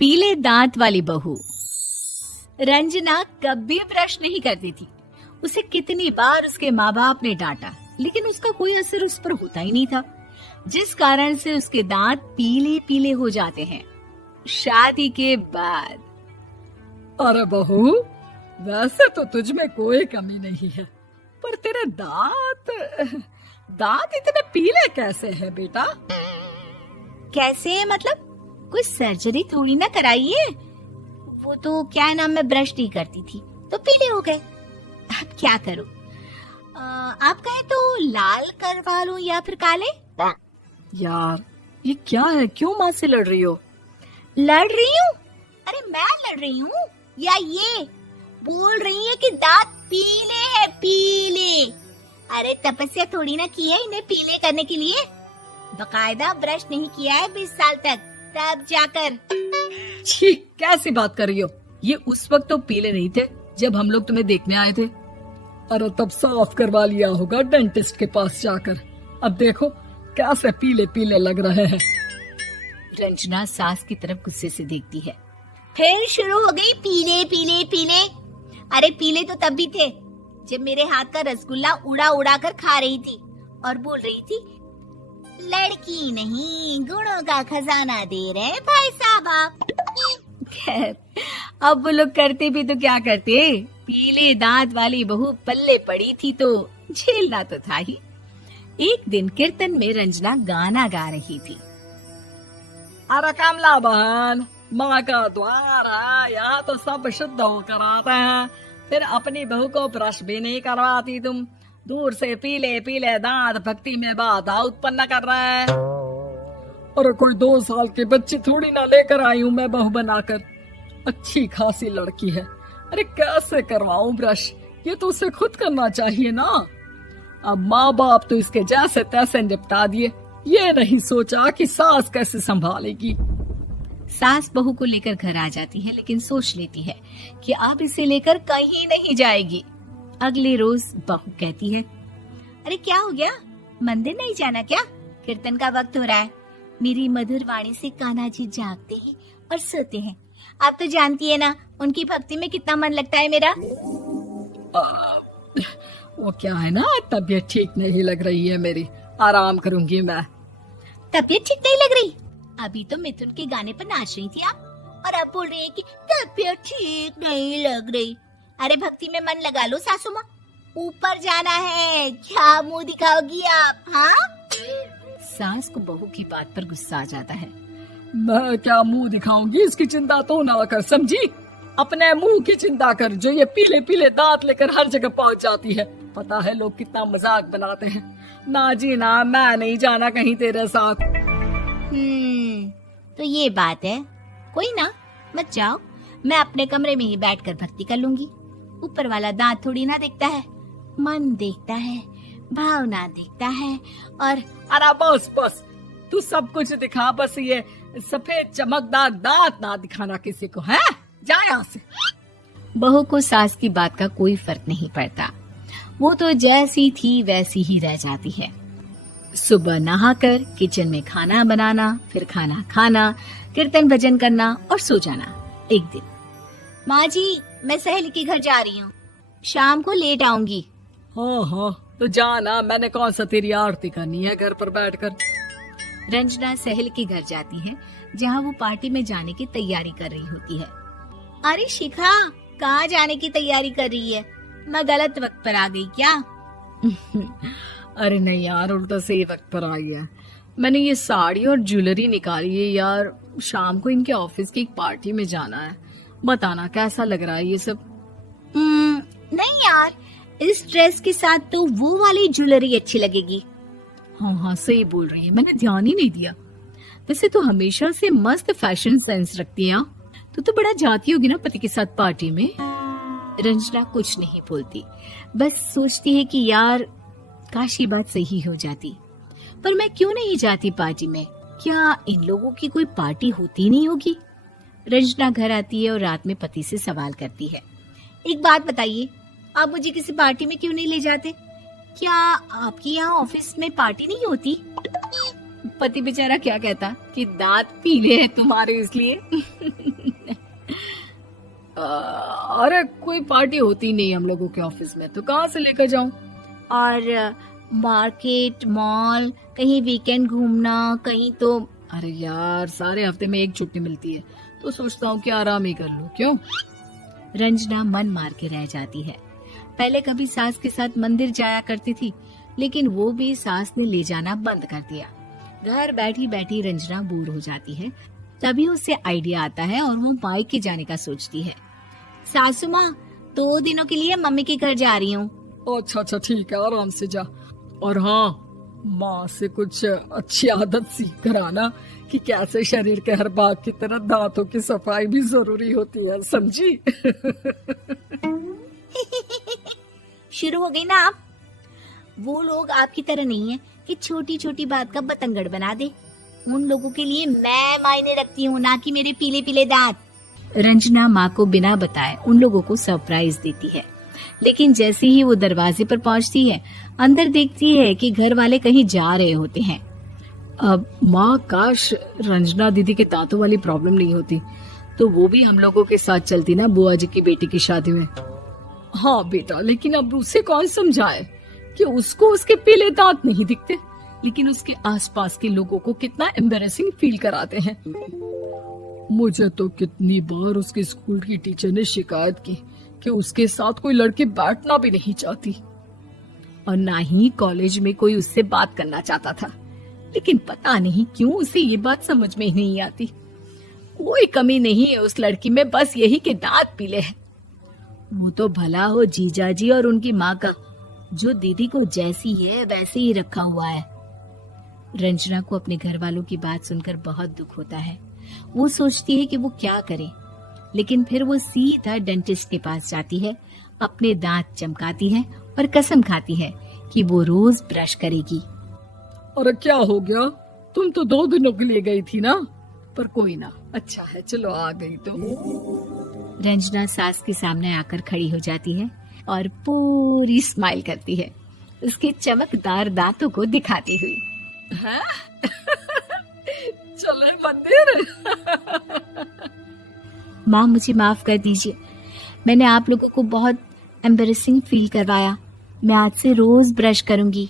पीले दांत वाली बहू। रंजना कभी ब्रश नहीं करती थी। उसे कितनी बार उसके माँ बाप ने डांटा, लेकिन उसका कोई असर उस पर होता ही नहीं था, जिस कारण से उसके दांत पीले पीले हो जाते हैं। शादी के बाद। अरे बहू, वैसे तो तुझ में कोई कमी नहीं है, पर तेरे दांत इतने पीले कैसे हैं बेटा? कैसे मतलब? कोई सर्जरी थोड़ी ना कराइए। वो तो क्या नाम, मैं ब्रश नहीं करती थी तो पीले हो गए। अब क्या करूं? आप कहे तो लाल करवा लूं या फिर काले? यार ये क्या है, क्यों माँ से लड़ रही हो? लड़ रही हूँ? अरे मैं लड़ रही हूँ या ये बोल रही है कि दांत पीले हैं, पीले। अरे तपस्या थोड़ी ना की है इन्हें पीले करने के लिए। बकायदा ब्रश नहीं किया है 20 साल तक, तब जाकर। छी, कैसी बात कर रही हो? ये उस वक्त तो पीले नहीं थे जब हम लोग तुम्हें देखने आए थे। अरे तब साफ करवा लिया होगा डेंटिस्ट के पास जाकर। अब देखो कैसे पीले पीले लग रहे हैं। रंजना सास की तरफ गुस्से से देखती है। फिर शुरू हो गई पीले पीले पीले। अरे पीले तो तब भी थे जब मेरे हाथ का रसगुल्ला उड़ा उड़ा कर खा रही थी और बोल रही थी, लड़की नहीं गुणों का खजाना दे रहे भाई साहब आप। खैर, अब वो लोग करते भी तो क्या करते, पीले दांत वाली बहू पल्ले पड़ी थी तो झेलना तो था ही। एक दिन कीर्तन में रंजना गाना गा रही थी। अरे कमला बहन, माँ का द्वार है, यहाँ तो सब शुद्ध होकर आते हैं, फिर अपनी बहू को ब्रश भी नहीं करवाती तुम। दूर से पीले पीले दांत भक्ति में बाधा उत्पन्न कर रहे हैं। अरे कोई 2 साल के बच्चे थोड़ी ना लेकर आई हूँ मैं बहू बनाकर। अच्छी खासी लड़की है, अरे कैसे करवाऊं ब्रश? ये तो उसे खुद करना चाहिए ना। अब माँ बाप तो इसके जैसे तैसे निपटा दिए, ये नहीं सोचा कि सास कैसे संभालेगी। सास बहू को लेकर घर आ जाती है, लेकिन सोच लेती है कि अब इसे लेकर कहीं नहीं जाएगी। अगले रोज बहू कहती है, अरे क्या हो गया, मंदिर नहीं जाना क्या? कीर्तन का वक्त हो रहा है। मेरी मधुर वाणी से कान्हा जी जागते हैं और सोते हैं। आप तो जानती है ना उनकी भक्ति में कितना मन लगता है मेरा। वो क्या है ना, तबीयत ठीक नहीं लग रही है मेरी, आराम करूंगी मैं। तबीयत ठीक नहीं लग रही? अभी तो मिथुन के गाने पर नाच रही थी आप, और अब बोल रही है कि तबीयत ठीक नहीं लग रही। अरे भक्ति में मन लगा लो सासू माँ, ऊपर जाना है, क्या मुंह दिखाओगी आप? हाँ? सास को बहू की बात पर गुस्सा आ जाता है। मैं क्या मुंह दिखाऊंगी, इसकी चिंता तो ना कर, समझी? अपने मुंह की चिंता कर, जो ये पीले पीले दांत लेकर हर जगह पहुंच जाती है। पता है लोग कितना मजाक बनाते हैं। ना जी ना, मैं नहीं जाना कहीं तेरे साथ। तो ये बात है। कोई ना, मत जाओ, मैं अपने कमरे में ही बैठकर भक्ति कर लूंगी। ऊपर वाला दांत थोड़ी ना देखता है, मन देखता है, भावना देखता है। और अरे बस बस, तू सब कुछ दिखा, बस ये सफेद चमकदार दांत ना दिखाना किसी को, है? जा यहाँ से। बहू को सास की बात का कोई फर्क नहीं पड़ता, वो तो जैसी थी वैसी ही रह जाती है। सुबह नहाकर किचन में खाना बनाना, फिर खाना खाना, कीर्तन भजन करना और सो जाना। एक दिन, माँ जी मैं सहेली के घर जा रही हूँ, शाम को लेट आऊंगी। हाँ, तो जाना, मैंने कौन सा तेरी आरती करनी है घर पर बैठकर। रंजना सहेली के घर जाती है, जहाँ वो पार्टी में जाने की तैयारी कर रही होती है। अरे शिखा, कहाँ जाने की तैयारी कर रही है? मैं गलत वक्त पर आ गई क्या? अरे नहीं यार, उल्टा सही वक्त पर आ गया। मैंने ये साड़ी और ज्वेलरी निकाली है यार, शाम को इनके ऑफिस की एक पार्टी में जाना है। बताना कैसा लग रहा है ये सब? नहीं यार, इस ड्रेस के साथ तो वो वाली ज्वेलरी अच्छी लगेगी। हाँ, सही बोल रही है, मैंने ध्यान ही नहीं दिया। वैसे तो हमेशा से मस्त फैशन सेंस रखती है। तो बड़ा जाती होगी ना पति के साथ पार्टी में। रंजना कुछ नहीं बोलती, बस सोचती है कि यार काश ये बात सही हो जाती, पर मैं क्यों नहीं जाती पार्टी में? क्या इन लोगों की कोई पार्टी होती नहीं होगी? रंजना घर आती है और रात में पति से सवाल करती है, एक बात बताइए, आप मुझे किसी पार्टी में क्यों नहीं ले जाते? क्या आपके यहाँ ऑफिस में पार्टी नहीं होती? पति बेचारा क्या कहता कि दांत पीले हैं तुम्हारे इसलिए। अरे कोई पार्टी होती नहीं हम लोगों के ऑफिस में, तो कहाँ से लेकर जाऊं? और मार्केट, मॉल, कहीं वीकेंड घूमना, कहीं तो। अरे यार सारे हफ्ते में एक छुट्टी मिलती है, तो सोचता हूँ कि आराम ही कर लूं। क्यों? रंजना मन मार के रह जाती है। पहले कभी सास के साथ मंदिर जाया करती थी, लेकिन वो भी सास ने ले जाना बंद कर दिया। घर बैठी बैठी रंजना बोर हो जाती है। तभी उसे आइडिया आता है और वो मायके जाने का सोचती है। सासू माँ, 2 दिनों के लिए मम्मी के घर जा रही हूँ। अच्छा ठीक है, आराम से जा। और हाँ, माँ से कुछ अच्छी आदत सीख कर आना कि कैसे शरीर के हर भाग की तरह दांतों की सफाई भी जरूरी होती है, समझी? शुरू हो गई ना आप। वो लोग आपकी तरह नहीं है कि छोटी छोटी बात का बतंगड़ बना दे। उन लोगों के लिए मैं मायने रखती हूँ, ना कि मेरे पीले पीले दांत। रंजना माँ को बिना बताए उन लोगों को सरप्राइज देती है, लेकिन जैसे ही वो दरवाजे पर पहुंचती है, अंदर देखती है कि घर वाले कहीं जा रहे होते हैं। अब माँ, काश रंजना दीदी के दांतों वाली प्रॉब्लम नहीं होती, तो वो भी हम लोगों के साथ चलती ना बुआ जी की बेटी की शादी में। हाँ बेटा, लेकिन अब उसे कौन समझाए कि उसको उसके पीले दांत नहीं दिखते, लेकिन उसके आसपास के लोगों को कितना एम्बैरेसिंग फील कराते हैं। मुझे तो कितनी बार उसके स्कूल की टीचर ने शिकायत की कि उसके साथ कोई लड़की बैठना भी नहीं चाहती, और ना ही कॉलेज में कोई उससे बात करना चाहता था। लेकिन पता नहीं क्यों उसे ये बात समझ में ही नहीं आती। कोई कमी नहीं है उस लड़की में, बस यही कि दांत पीले हैं। वो तो भला हो जीजाजी और उनकी माँ का, जो दीदी को जैसी है वैसे ही रखा हुआ है। रंजना को अपने घर वालों की बात सुनकर बहुत दुख होता है। वो सोचती है कि वो क्या करे, लेकिन फिर वो सीधा डेंटिस्ट के पास जाती है, अपने दांत चमकाती है और कसम खाती है कि वो रोज ब्रश करेगी। अरे क्या हो गया? तुम तो 2 दिनों के लिए गई थी ना, पर कोई ना, अच्छा है, चलो आ गई तो। रंजना सास के सामने आकर खड़ी हो जाती है और पूरी स्माइल करती है, उसके चमकदार दांतों को दिखाती हुई। हैं? चले मंदिर? माँ, मुझे माफ कर दीजिए, मैंने आप लोगों को बहुत एम्बैरेसिंग फील करवाया। मैं आज से रोज ब्रश करूंगी।